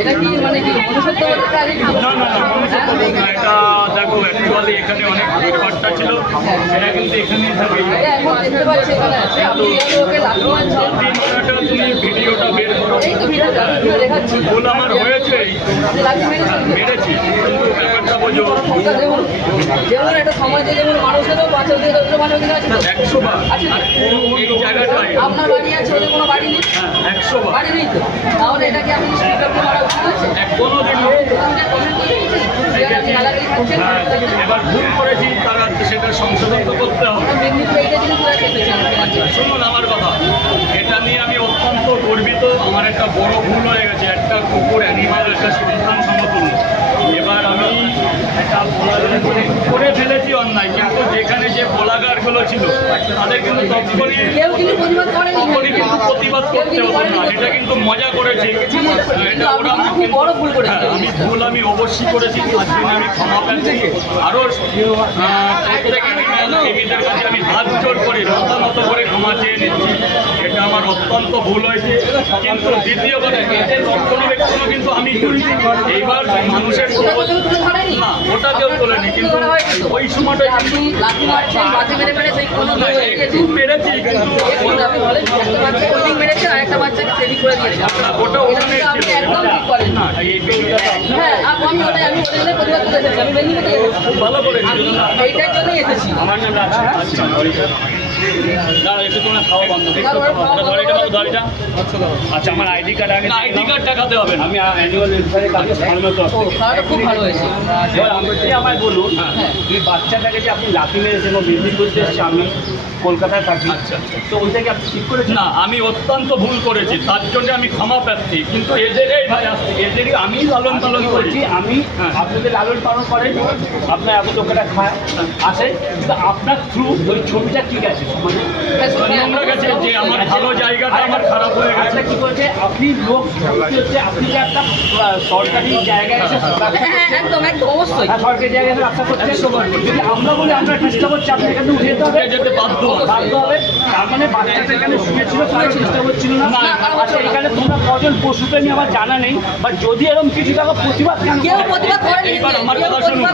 এটা কি মানে কি না না না এটা দেখো অ্যাকচুয়ালি এখানে অনেক ছিল। সেটা কিন্তু এখানেই থাকে তুমি ভিডিওটা বের করো। ভুল আমার হয়েছে। মেরেছি। কিন্তু এই জায়গাটায় আপনার বাড়ি আছে কোনো বাড়ি নেই একশো এবার ভুল করেছি তারা সেটা সংশোধন তো করতে হবে শুনুন আমার কথা এটা নিয়ে আমি অত্যন্ত গর্বিত আমার একটা বড় ভুল হয়ে গেছে, একটা কুকুর অ্যানিমাল একটা সন্তান সমতুল্য এবার আমি একটা বলাগার করে- করে ফেলেছি অন্যায় কিন্তু যেখানে যে বলাগারগুলো ছিল। তাদের কিন্তু তখনই প্রতিবাদ করেনি। তখনই কিন্তু প্রতিবাদ করতে হতো না। এটা কিন্তু মজা করেছি। এটা ওরা হ্যাঁ, আমি ভুল আমি অবশ্যই করেছি। জন্য আমি ক্ষমা পেয়েছি আরও প্রত্যেক প্রেমীদের কাছে আমি হাত জোর করে মাথা করে ক্ষমা চেয়ে নিচ্ছি। এটা আমার অত্যন্ত ভুল হয়েছে। কিন্তু দ্বিতীয় কথা এদের রক্ষণাবেক্ষণও কিন্তু আমি করি এইবার মানুষের ওটা কেউ না ওটা কেউ তোলেনি। কিন্তু ওই সময়টাই মেরেছি আর একটা বাচ্চাকে করে ওটা আপনি একদম ঠিক করেন। না হ্যাঁ আমি ওটাই আমি ওটাই জন্য প্রতিবাদ করতে এসেছি আমি মেদিনীপুর এসেছি ভালো করেছি এইটার জন্যই এসেছি। আমার নাম রাজ না একটু তোমরা খাওয়া বন্ধ আচ্ছা আমার আইডি কার্ড আগে আইডি কার্ড দেখাতে হবে না। আমি অ্যানুয়াল খুব ভালো হয়েছে। এবার আপনি আমায় বলুন হ্যাঁ। এই বাচ্চাটাকে যে আপনি লাথি মেরেছেন ও মেদিনীপুর এসেছে আমি কলকাতায় থাকি। আচ্ছা, আচ্ছা। তো আপনি ঠিক করেছেন? না আমি অত্যন্ত ভুল করেছি তার জন্য আমি ক্ষমা প্রার্থী। কিন্তু এদেরই ভাই আসছে এদেরই আমি লালন পালন করেছি বলছি আমি হ্যাঁ। আপনাদের লালন পালন করেন আপনার এত লোকেরা খায় আসে। কিন্তু আপনার থ্রু ওই ছবিটা ঠিক আছে। নোংরা গেছে যে আমার ভালো জায়গাটা আমার খারাপ গেছে। আরেকটা কি বলছে? আপনি লোক আপনি যে একটা সরকারি জায়গায় এসে একদম একদম অবশ্যই। সরকারি জায়গায় এসে ব্যবসা যদি আমরা বলি আমরা চেষ্টা করছি আপনি এখানে উঠে যেতে হবে। যেতে বাধ্য বাধ্য হবে। তার মানে বাচ্চাটা এখানে শুয়েছিল তারা চেষ্টা করছিল না। না, আচ্ছা এখানে তোমরা কজন পশুকে নিয়ে আমার জানা নেই বা যদি এরকম কিছু থাকো প্রতিবাদ কেউ প্রতিবাদ করেনি। আমার কথা শুনুন।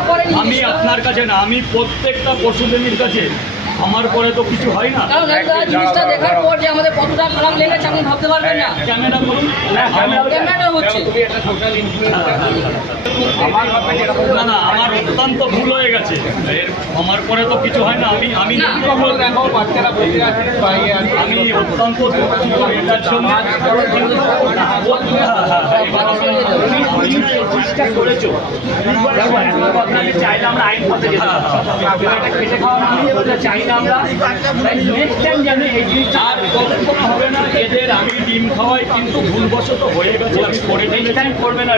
আমি আপনার কাছে না আমি প্রত্যেকটা পশুপ্রেমীর কাছে আমার পরে তো কিছু হয় না জিনিসটা দেখার পর যে আমাদের কতটা খারাপ লেগেছে আপনি ভাবতে পারবেন না ক্যামেরা করুন না, ক্যামেরা হচ্ছে- আমার ব্যাপারে না না আমার অত্যন্ত ভুল হয়ে গেছে আমার পরে তো কিছু হয় না আমি আমি। আমি অত্যন্ত এটার জন্য চেষ্টা করেছ চাইলে আমরা আইন পথে চাই আমরা নেক্সট টাইম যেন এই জিনিসটা আর কখনো হবে না এদের আমি ডিম খাওয়াই কিন্তু ভুলবশত হয়ে গেছে আমি করে নেক্সট টাইম না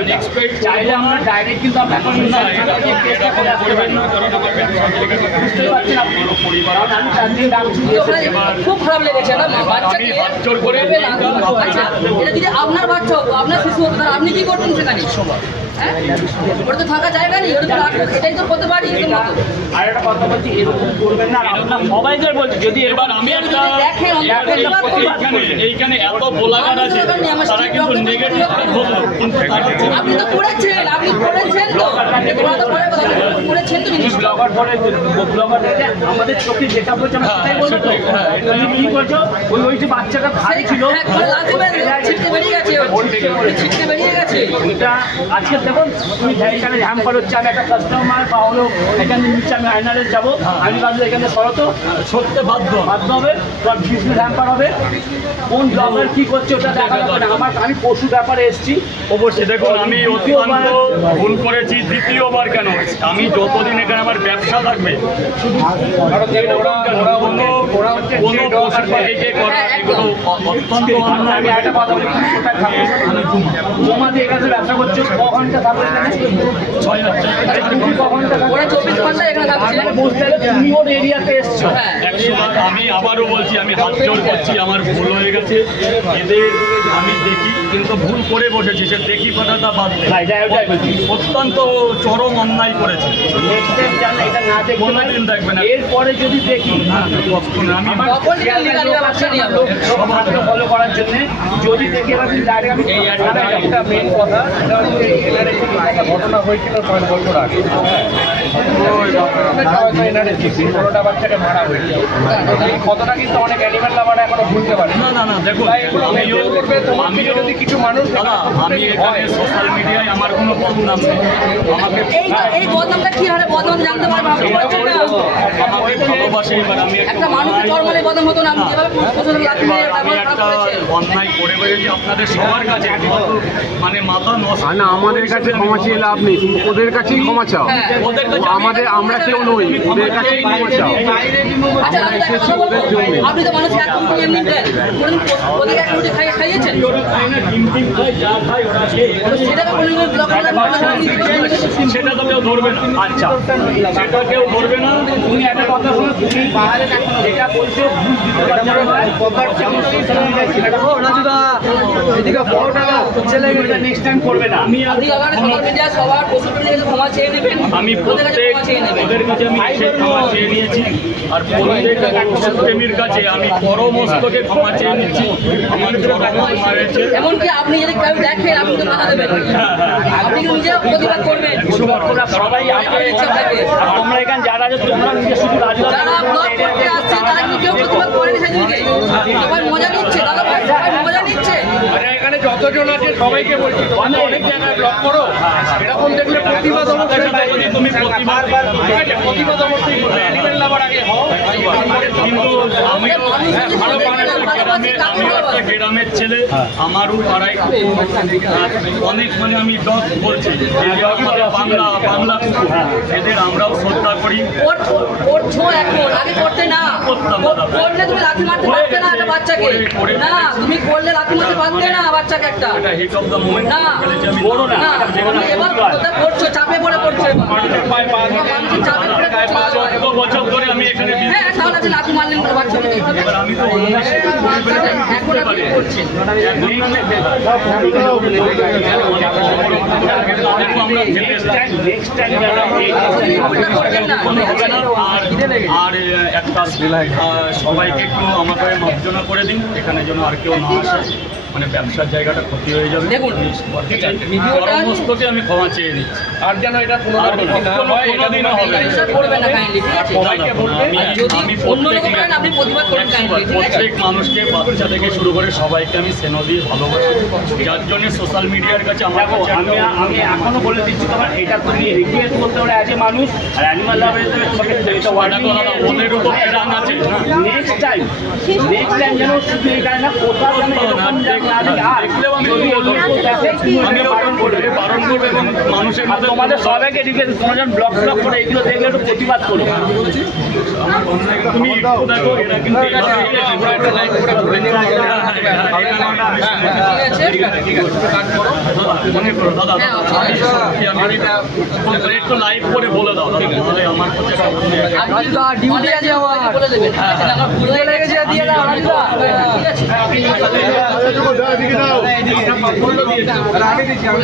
চাইলে আমরা ডাইরেক্ট কিন্তু করবেন না কারণ আমার বুঝতে পারছেন আপনি? পরিবার আমি তার জন্য খুব খারাপ লেগেছে না? বাচ্চাকে জোর করে আচ্ছা, এটা যদি আপনার বাচ্চা হতো আপনার শিশু হতো আপনি কি করতেন সেখানে? ওটা তো থাকা জায়গা নেই ওটা তো এটাই তো করতে পারি এর এটা মতো আর একটা কথা বলছি এরকম করবেন না আপনার সবাইকে বলছি যদি এবার আমি একটা দেখেন। এইখানে এইখানে এত বোলাগার আছে তারা কিন্তু নেগেটিভ আপনি তো করেছেন আপনি করেছেন তো। তোমরা তো পরে কথা করেছেন তো ব্লগার ধরে ব্লগার আমাদের চোখে যেটা বলছে আমরা সেটাই বলব তো। হ্যাঁ, তুমি কি করছ ওই ওই যে বাচ্চাটা ভারী ছিল হ্যাঁ, ছিটকে বেরিয়ে গেছে ছিটকে বেরিয়ে ওইটা আজকে দেখুন তুমি এখানে হ্যাম্পার হচ্ছে আমি একটা কাস্টমার বা হলো এখানে নিচ্ছে আমি আয়নারে যাব। আমি ভাবছি এখানে সরতো। সত্যি বাধ্য বাধ্য হবে। তোমার বিজনেস হ্যাম্পার হবে। কোন ব্লগার কি করছে ওটা দেখা যাবে না। আমার আমি পশু ব্যাপারে এসেছি। অবশ্যই দেখুন আমি অত্যন্ত ভুল করেছি দ্বিতীয়বার কেন? আমি যতদিন এখানে আমার ব্যবসা থাকবে শুধু কোনো- কোনো পশু পাখিকে করা এগুলো অত্যন্ত আমি একটা কথা বলি তুমি কোথায় থাকো তোমাদের এখানে ব্যবসা করছ ক ঘণ্টা থাকো এখানে ছয় হাজার আরে তুমি ক ঘণ্টা থাকো ওরা চব্বিশ ঘণ্টা এখানে থাকছে মানে বুঝতে গেলে তুমি ওর এরিয়াতে এসছো হ্যাঁ একশো বার আমি আবারও বলছি আমি হাত জোর করছি আমার ভুল হয়ে গেছে এদের আমি দেখি কিন্তু ভুল করে বসেছি সে দেখি কথাটা বাদ। অত্যন্ত চরম অন্যায় করেছে কোনোদিন এরপরে যদি দেখি। আমি ফলো করার জন্য যদি দেখি এবার আমি একটা মেন কথা এটা হচ্ছে একটা ঘটনা হয়েছিল পাঁচ বছর আগে হয়তো এনার একটি বাচ্চাকে মারা হয়েছিল এই কথাটা কিন্তু অনেক অ্যানিমেল লাভাররা এখনও ভুলতে পারে না না যদি কিছু মানুষ আমি এখানে সোশ্যাল মিডিয়ায় আমার কোনো বদনাম নেই। আমাকে এই এই বদনামটা কি হারে বদনাম জানতে পারব আপনি আপনি অন্যায় করে আপনাদের সবার কাছে মানে মাথা নষ্ট না আমাদের কাছে ক্ষমা চেয়ে লাভ নেই। ওদের কাছেই ক্ষমা চাও। হ্যাঁ। কাছে আমাদের আমরা কেউ নই ওদের কাছেই ক্ষমা চাও। আচ্ছা আপনি তো এক এমনি দেন ওদের এক রুটি খাইয়ে খাইয়েছেন? তো সেটাকে ব্লক সেটা তো কেউ ধরবে না। আচ্ছা সেটা কেউ ধরবে না। তুমি একটা কথা শোনো তুমি পাহাড়ে যেটা বলছো করবে না। আমি আমার ক্ষমা প্রত্যেক ক্ষমা ওদের কাছে আমি ক্ষমা চেয়ে নিয়েছি। আর প্রত্যেক প্রেমীর কাছে আমি পরমস্তকে ক্ষমা চেয়ে নিচ্ছি আমার চরম মারেছে এমনকি আপনি যদি কেউ দেখেন আপনি তো বাধা দেবেন আপনি নিজে প্রতিবাদ করবেন। সবাই তোমরা এখানে যারা যারা ব্লগ করতে আসছে তারা কিন্তু কেউ প্রতিবাদ করেনি সেদিনকে? সবাই মজা নিচ্ছে দাদা ভাই সবাই মজা নিচ্ছে। এখানে যতজন আছে সবাইকে বলছি তোমরা অনেক জায়গায় ব্লক করো। এরকম দেখলে প্রতিবাদ অবশ্যই তুমি প্রতিবাদ প্রতিবাদ অবশ্যই করবে। অ্যানিমেল লাভার আগে হও। কিন্তু গ্রামের ছেলে আমারও পাড়ায় অনেক মানে আমি ডগ বলছি। বাংলা বাংলা কুকুর এদের আমরাও শ্রদ্ধা করি। চাপে পড়ে করছ এবার। মানুষের পায়ে পা দিয়ে মানুষের চাপে পড়ে বছর ধরে আমি এখানে হ্যাঁ আমি তো আর একটা সবাইকে একটু আমাকে মার্জনা করে দিন এখানে যেন আর কেউ না আসে মানে ব্যবসার জায়গাটা ক্ষতি হয়ে যাবে। দেখুন, সমস্তকে আমি ক্ষমা চেয়ে নিচ্ছি আর যেন এটা পুনরাবৃত্তি না হয় কোনোদিনও হবে প্রত্যেক- মানুষকে বাচ্চা থেকে শুরু করে সবাইকে আমি সেনো দিয়ে ভালোবাসি। যার জন্য সোশ্যাল মিডিয়ার কাছে আমার কাছে আমি আমি এখনও বলে দিচ্ছি তোমার এটা তুমি রিকোয়েস্ট করতে পারো অ্যাজ এ মানুষ আর অ্যানিমাল লাভার হিসেবে তোমাকে ওদের উপর আছে? নেক্সট টাইম নেক্সট টাইম যেন শুধু এটা না কোথাও যেন করবে বারণ করবে এবং মানুষের মধ্যে তোমাদের সবাইকে রিকোয়েস্ট তোমরা যখন ব্লগ ব্লগ করে এগুলো দেখলে একটু প্রতিবাদ করো তুমি দেখো এরা কিন্তু আমরা একটা লাইন করে ঘুরে নিয়ে ঠিক আছে মনে করো দাদা হ্যাঁ, দাদা, আমি একটু লাইভ করে বলে দাও দাদা আমার কাছে একটা অন্য একটা- আপনি ডিউটি আছে আমার বলে দেবেন আমার ভুল হয়ে দিয়ে দাও ঠিক আছে দিকে দাও